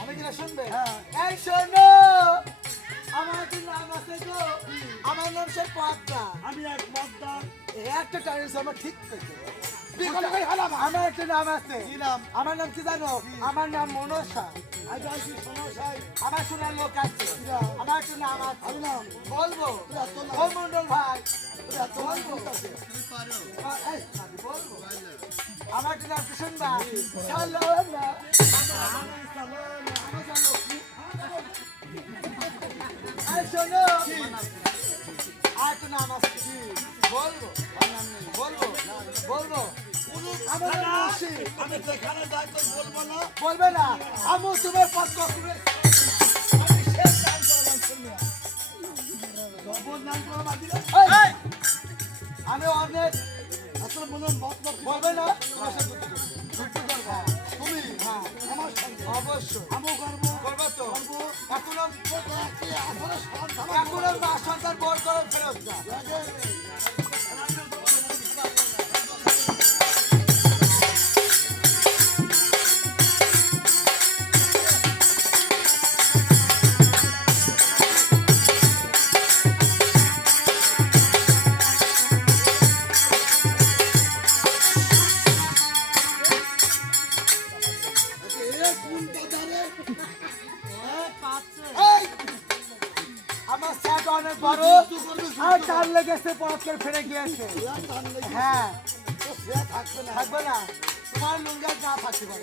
আমি কিনা শুনবে? এই শোনো, আমার একটা নাম আছে গো, আমার নাম সে পদ্মা। আমি এক পদ্মা। একটা টাইম আমার ঠিক করতে আমার একটা নাম আছে। আমার নাম কি জানো? আমার নাম মনসা। আমার শোনার লোক আছে। আমার একটা নাম আছে, বলবো? ও মন্ডল ভাই, বলবো? বলবো আমার একটা নাম কি শুনবা? শোনো, আর একটা নাম আছে, বলবো? বলবো বলবো আমি যেখানে যাই তো বলবো না। বলবে না? আমি তোমার পথ আমি অনেক আসলে মনে বলবে না? তুমি আমার সঙ্গে অবশ্যই আমিও করবো। করবে তো। এখন আসলে মা সন্তান বর করে ফেরত যা। আমার স্যাট অনেক বড় আর টান লেগেছে, পথের ফিরে গিয়েছে। হ্যাঁ থাকবে না, তোমার লুঙ্গা যা থাকতে পারে।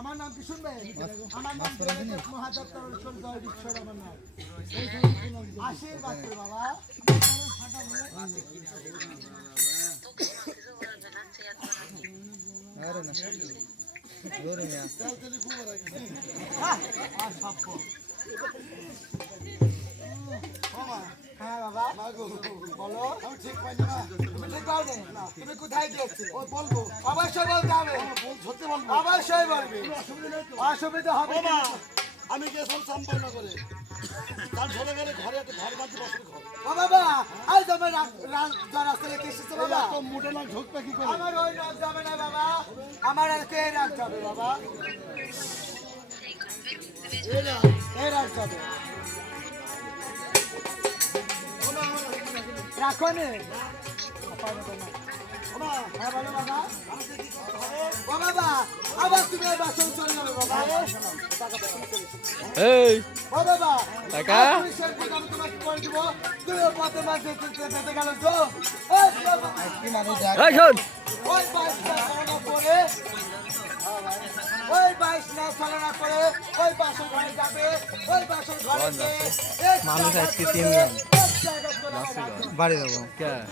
আমার নাম কি শুনবে? আমার নাম মহাদত্তর ঈশ্বর, আমার নাম আশীর্বাদ বাবা। হ্যাঁ বাবা বলো। আমি ঠিক পাইনি না। ঠিক পাও না? তুমি কোথায় গিয়েছিলে? বলবো অবশ্যই বলতে হবে। সত্যি বলবো। অবশ্যই বলবি, অসুবিধা হবে না। আমি গেছিলাম চাম্পাইনগরে, তার চলে গেলে ঘরে একটা ঘর বাঁধতে বসে ঘর। ও বাবা, আজ আমার রাস্তায় কি এসেছে বাবা? তো মুঠে না ঢুকবে কি করে? আমার ওই রাত যাবে না বাবা, আমার আর কে রাত যাবে বাবা? এই রাত যাবে, রাখো নে। হ্যাঁ বলো বাবা। ও বাবা, আবার তুমি এই বাসন চলে যাবে বাবা। এই ও বাবা, টাকা তুমি সে প্রোগ্রাম তোমাকে করে দিব, তুমি পথে মাঝে যেতে গেল তো। এই বাবা, এই শোন ওই বাইশটা চালনা করে, ওই বাইশটা চালনা করে ওই বাসন ঘরে যাবে, ওই বাসন ঘরে মানুষ আজকে 3 জন বাড়ি যাবো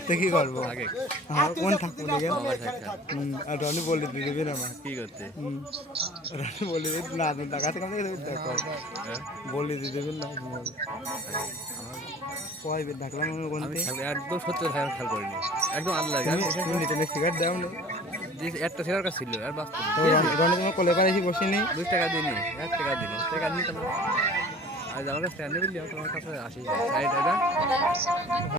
তো কি করবো আগে আমার কোন থাকবো আর রনি বলে দিবি না আমার কি করতে রনি বলে দিবি না টাকা থেকে দেখো বলে দিয়ে দেবেন না কয় দেখলাম আমি একদম সত্যি খেয়াল করিনি, একদম আল্লাহ তুমি ফিগার দাও না একটা ছেলের কাছে ছিল আর বাস্তব তো রনি তোমার কোলে পারে এসে বসিনি 2 টাকা দিনি 1 টাকা দিনি টাকা নিতে আর আমার কাছে টাকা নিয়ে দিলি তোমার কাছে আসি সাইড এটা